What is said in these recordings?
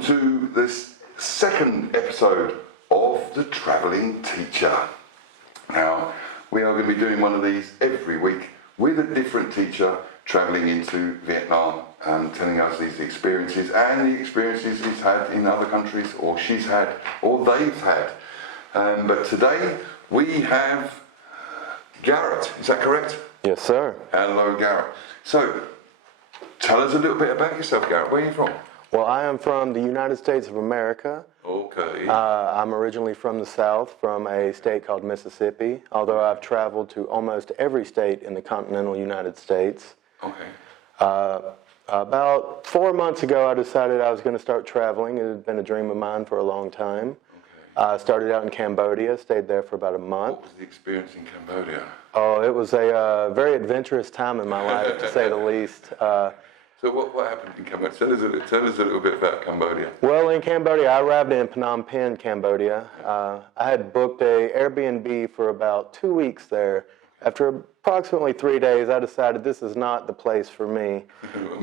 welcome to this second episode of The Travelling Teacher. Now, we are going to be doing one of these every week with a different teacher travelling into Vietnam and telling us these experiences and the experiences he's had in other countries, or she's had, or they've had. But today we have Garrett, is that correct? Yes, sir. Hello, Garrett. So, tell us a little bit about yourself, Garrett. Where are you from? Well, I am from the United States of America. Okay. I'm originally from the South, from a state called Mississippi, although I've traveled to almost every state in the continental United States. Okay. About 4 months ago, I decided I was going to start traveling. It had been a dream of mine for a long time. I started out in Cambodia, stayed there for about a month. What was the experience in Cambodia? Oh, it was a very adventurous time in my life, to say the least. So what happened in Cambodia? Tell us a little bit about Cambodia. Well, in Cambodia, I arrived in Phnom Penh, Cambodia. I had booked a Airbnb for about 2 weeks there. After approximately 3 days, I decided this is not the place for me.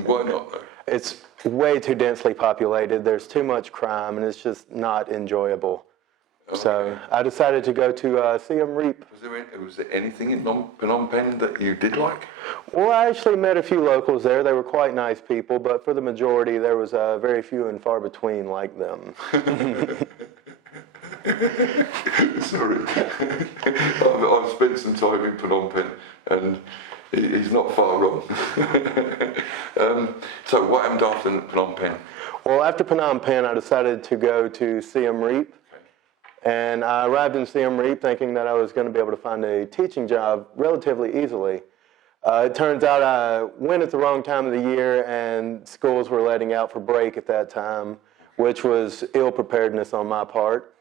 Why not, though? It's way too densely populated. There's too much crime, and it's just not enjoyable. Okay. So I decided to go to Siem Reap. Was there anything in Phnom Penh that you did like? Well, I actually met a few locals there. They were quite nice people, but for the majority, there was very few and far between like them. Sorry. I've spent some time in Phnom Penh, and he's not far wrong. So what happened after Phnom Penh? Well, after Phnom Penh, I decided to go to Siem Reap. And I arrived in Siem Reap thinking that I was going to be able to find a teaching job relatively easily. It turns out I went at the wrong time of the year, and schools were letting out for break at that time, which was ill-preparedness on my part.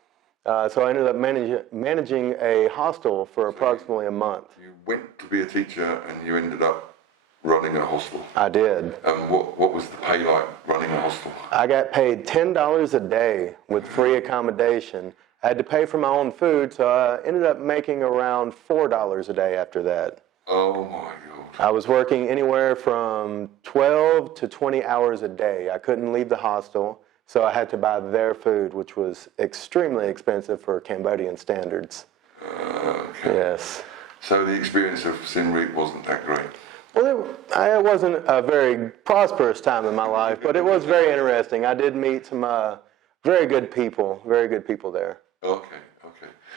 So I ended up managing a hostel for approximately a month. You went to be a teacher, and you ended up running a hostel. I did. And what was the pay like running a hostel? I got paid $10 a day with free accommodation. I had to pay for my own food, so I ended up making around $4 a day after that. Oh my God. I was working anywhere from 12 to 20 hours a day. I couldn't leave the hostel, so I had to buy their food, which was extremely expensive for Cambodian standards. Okay. Yes. So the experience of Siem Reap wasn't that great? Well, it wasn't a very prosperous time in my life, but it was very interesting. I did meet some very good people there. Okay.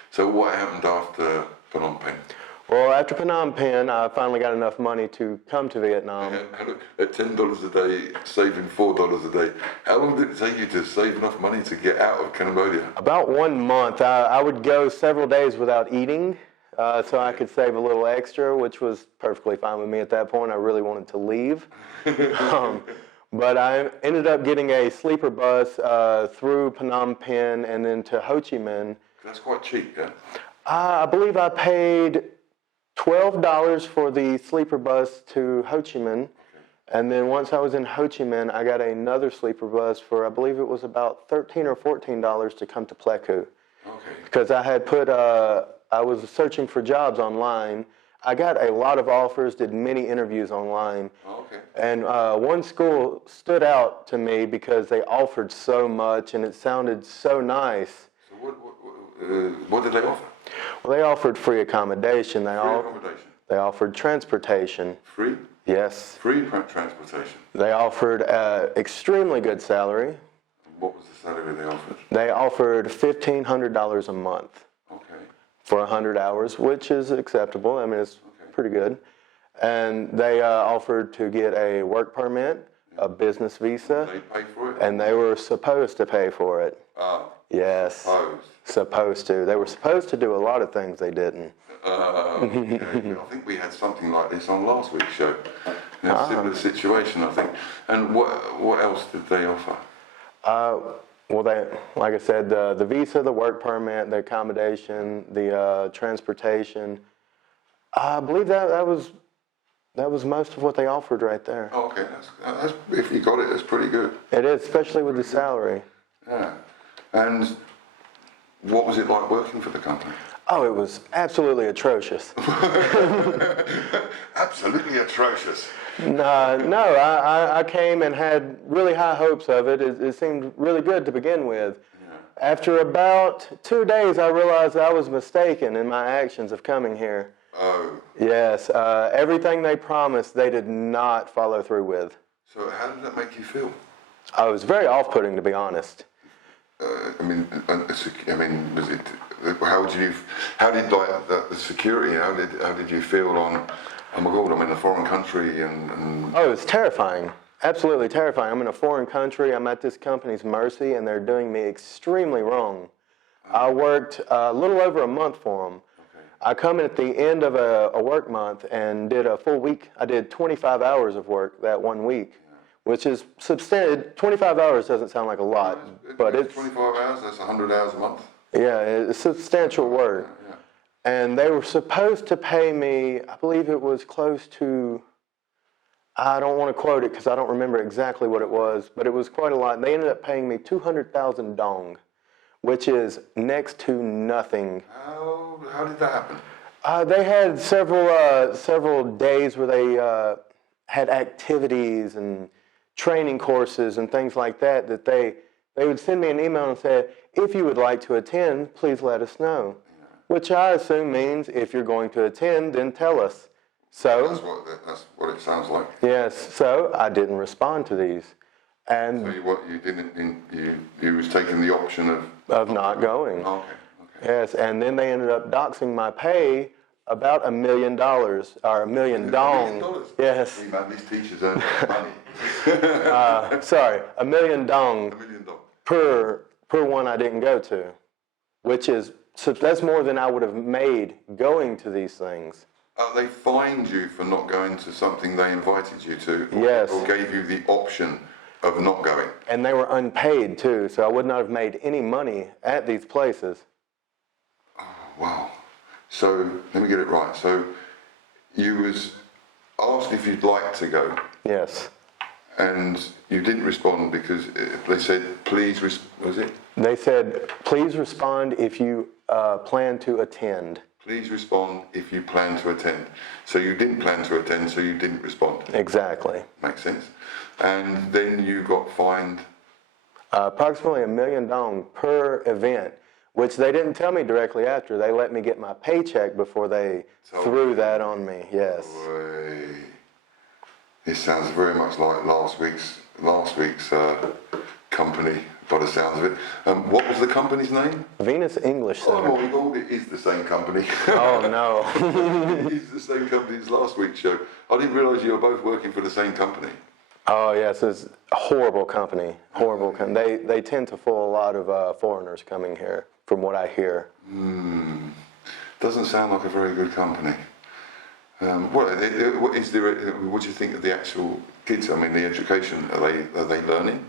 So what happened after Phnom Penh? Well, after Phnom Penh, I finally got enough money to come to Vietnam. And at $10 a day, saving $4 a day, how long did it take you to save enough money to get out of Cambodia? About 1 month. I would go several days without eating, so I could save a little extra, which was perfectly fine with me at that point. I really wanted to leave. But I ended up getting a sleeper bus through Phnom Penh and then to Ho Chi Minh. That's quite cheap, yeah? I believe I paid $12 for the sleeper bus to Ho Chi Minh. Okay. And then once I was in Ho Chi Minh, I got another sleeper bus for, I believe it was about $13 or $14 to come to Pleiku. Okay. Because I had I was searching for jobs online. I got a lot of offers, did many interviews online. Okay. And one school stood out to me because they offered so much and it sounded so nice. So what did they offer? Well, they offered free accommodation. Free accommodation? They offered transportation. Free? Yes. Free transportation? They offered extremely good salary. What was the salary they offered? They offered $1,500 a month. Okay. For 100 hours, which is acceptable. I mean, it's pretty good. And they offered to get a work permit, a business visa. They pay for it? And they were supposed to pay for it. Yes. Supposed to. They were supposed to do a lot of things they didn't. Okay. I think we had something like this on last week's show. A similar situation, I think. And what else did they offer? Well, like I said, the visa, the work permit, the accommodation, the transportation. I believe that was most of what they offered right there. Oh, okay, that's if you got it, that's pretty good. It is, especially with the salary. Yeah. And what was it like working for the company? Oh, it was absolutely atrocious. Absolutely atrocious. No, I came and had really high hopes of it. It seemed really good to begin with. Yeah. After about 2 days, I realized I was mistaken in my actions of coming here. Oh. Yes, everything they promised, they did not follow through with. So how did that make you feel? I was very off-putting, to be honest. Was it? How did like the security? How did you feel on? Oh my God, I'm in a foreign country and. Oh, it's terrifying. Absolutely terrifying. I'm in a foreign country. I'm at this company's mercy, and they're doing me extremely wrong. I worked a little over a month for them. Okay. I come in at the end of a work month and did a full week. I did 25 hours of work that 1 week. Which is substantial. 25 hours doesn't sound like a lot, but it's 25 hours. That's 100 hours a month. Yeah, it's substantial work. Yeah. And they were supposed to pay me, I believe it was close to, I don't want to quote it because I don't remember exactly what it was, but it was quite a lot. They ended up paying me 200,000 dong, which is next to nothing. How did that happen? They had several days where they had activities and training courses and things like that they would send me an email and say, if you would like to attend, please let us know. Yeah. Which I assume means if you're going to attend, then tell us. So that's what it sounds like. Yes, so I didn't respond to these. And so you was taking the option of not going. Okay. Yes, and then they ended up doxing my pay about $1 million, or $1 million dong. $1 million? Yes. Hey man, these teachers earn money. Sorry, $1 million dong. $1 million. Per one I didn't go to, that's more than I would have made going to these things. They fined you for not going to something they invited you to? Yes. Or gave you the option of not going? And they were unpaid too, so I would not have made any money at these places. Oh, wow. So, let me get it right. So, you was asked if you'd like to go. Yes. And you didn't respond because they said, please, was it? They said, please respond if you plan to attend. Please respond if you plan to attend. So you didn't plan to attend, so you didn't respond. Exactly. Makes sense. And then you got fined? Approximately $1 million dong per event, which they didn't tell me directly after. They let me get my paycheck before they threw that on me. Yes. Boy. This sounds very much like last week's company, by the sounds of it. What was the company's name? Venus English Center. Oh my God, it is the same company. Oh no. It is the same company as last week's show. I didn't realise you were both working for the same company. Oh yes, it's a horrible company. Horrible company. They tend to fool a lot of foreigners coming here, from what I hear. Doesn't sound like a very good company. What do you think of the actual kids? I mean, the education, are they learning?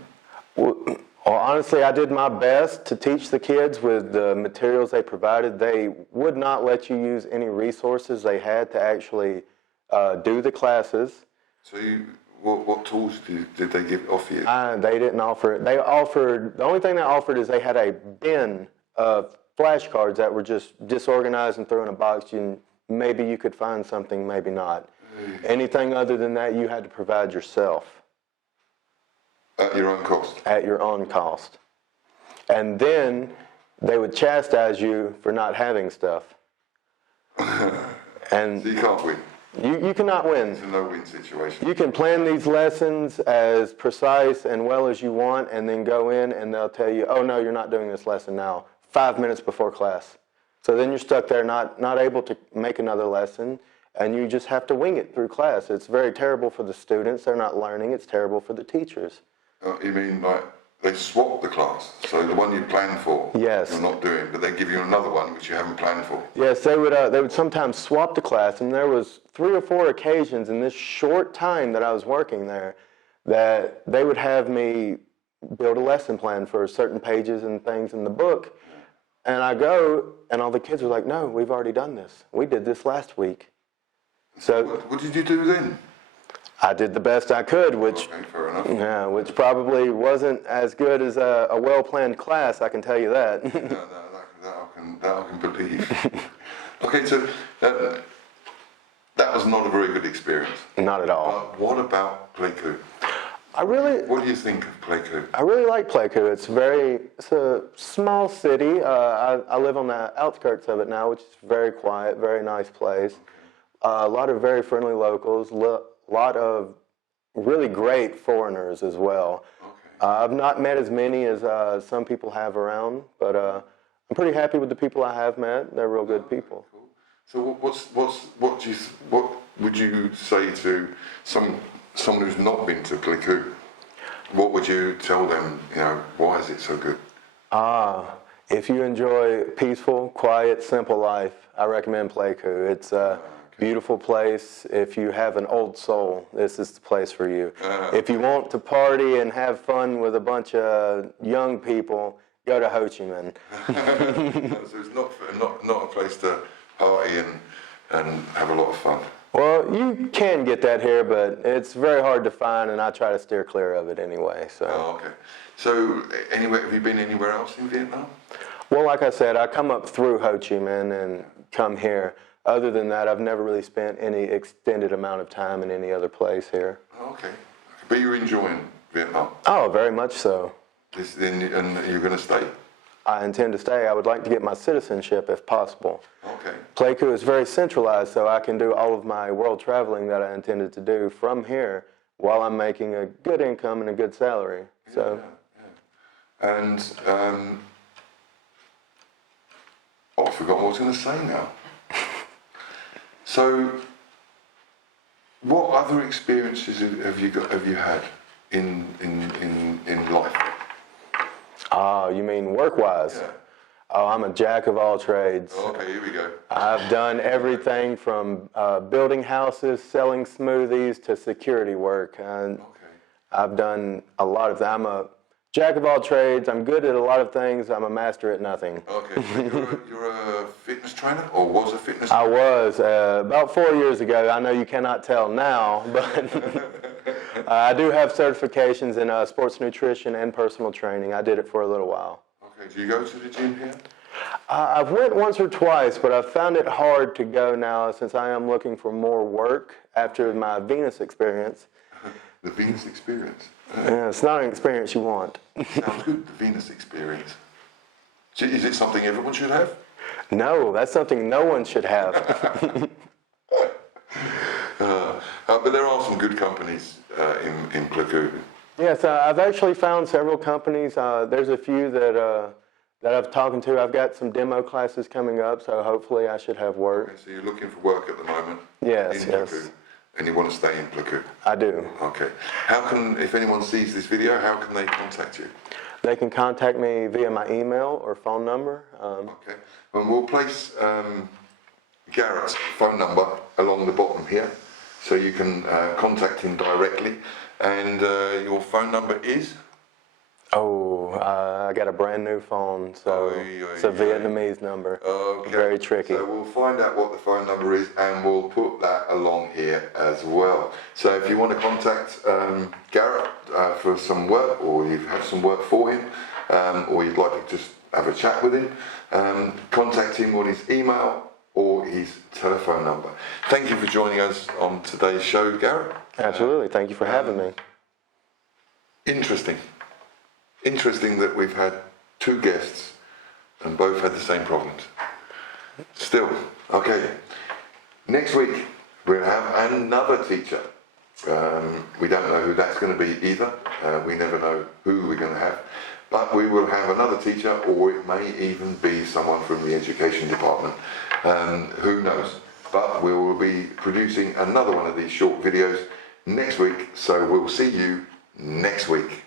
Well, honestly, I did my best to teach the kids with the materials they provided. They would not let you use any resources they had to actually do the classes. So what tools did they offer you? They didn't offer it. The only thing they offered is they had a bin of flashcards that were just disorganized and thrown in a box. Maybe you could find something, maybe not. Anything other than that, you had to provide yourself. At your own cost? At your own cost. And then they would chastise you for not having stuff. And so you can't win? You cannot win. It's a no-win situation. You can plan these lessons as precise and well as you want, and then go in and they'll tell you, oh no, you're not doing this lesson now, 5 minutes before class. So then you're stuck there not able to make another lesson, and you just have to wing it through class. It's very terrible for the students. They're not learning. It's terrible for the teachers. You mean like they swap the class? So the one you planned for, yes, you're not doing, but they give you another one which you haven't planned for? Yes, they would sometimes swap the class, and there was 3 or 4 occasions in this short time that I was working there that they would have me build a lesson plan for certain pages and things in the book. And I go, and all the kids were like, no, we've already done this. We did this last week. So what did you do then? I did the best I could, which fair enough. Yeah, which probably wasn't as good as a well-planned class, I can tell you that. that I can believe. Okay, so that was not a very good experience. Not at all. But what about Pleiku? What do you think of Pleiku? I really like Pleiku. It's a small city. I live on the outskirts of it now, which is very quiet, very nice place. A lot of very friendly locals, lot of really great foreigners as well. Okay. I've not met as many as some people have around, but I'm pretty happy with the people I have met. They're real good people. Cool. So what would you say to someone who's not been to Pleiku? What would you tell them? Why is it so good? If you enjoy peaceful, quiet, simple life, I recommend Pleiku. It's a beautiful place. If you have an old soul, this is the place for you. If you want to party and have fun with a bunch of young people, go to Ho Chi Minh. So it's not a place to party and have a lot of fun. Well, you can get that here, but it's very hard to find, and I try to steer clear of it anyway. So. Oh, okay. So, have you been anywhere else in Vietnam? Well, like I said, I come up through Ho Chi Minh and come here. Other than that, I've never really spent any extended amount of time in any other place here. Oh, okay. But you're enjoying Vietnam? Oh, very much so. And you're going to stay? I intend to stay. I would like to get my citizenship if possible. Okay. Pleiku is very centralized, so I can do all of my world traveling that I intended to do from here while I'm making a good income and a good salary. So. Yeah. And I forgot what I was going to say now. So, what other experiences have you had in life? You mean work-wise? Yeah. Oh, I'm a jack of all trades. Okay, here we go. I've done everything from building houses, selling smoothies, to security work. And I've done a lot of that. I'm a jack of all trades. I'm good at a lot of things. I'm a master at nothing. Okay, so you're a fitness trainer, or was a fitness trainer? I was, about 4 years ago. I know you cannot tell now, but I do have certifications in sports nutrition and personal training. I did it for a little while. Okay, do you go to the gym here? I've went once or twice, but I've found it hard to go now since I am looking for more work after my Venus experience. The Venus experience? Yeah, it's not an experience you want. Sounds good, the Venus experience. Is it something everyone should have? No, that's something no one should have. But there are some good companies in Pleiku. Yes, I've actually found several companies. There's a few that I've talked to. I've got some demo classes coming up, so hopefully I should have work. Okay, so you're looking for work at the moment? Yes, in yes. Pleiku, and you want to stay in Pleiku? I do. Okay. If anyone sees this video, how can they contact you? They can contact me via my email or phone number. Okay. And we'll place Garrett's phone number along the bottom here, so you can contact him directly. And your phone number is? I got a brand new phone, so it's a Vietnamese number. Okay. Very tricky. So we'll find out what the phone number is, and we'll put that along here as well. So if you want to contact Garrett for some work, or you have some work for him, or you'd like to just have a chat with him, contact him on his email or his telephone number. Thank you for joining us on today's show, Garrett. Absolutely. Thank you for having me. Interesting that we've had two guests and both had the same problems. Still, okay. Next week we'll have another teacher. We don't know who that's going to be either. We never know who we're going to have. But we will have another teacher, or it may even be someone from the education department. Who knows? But we will be producing another one of these short videos next week. So we'll see you next week.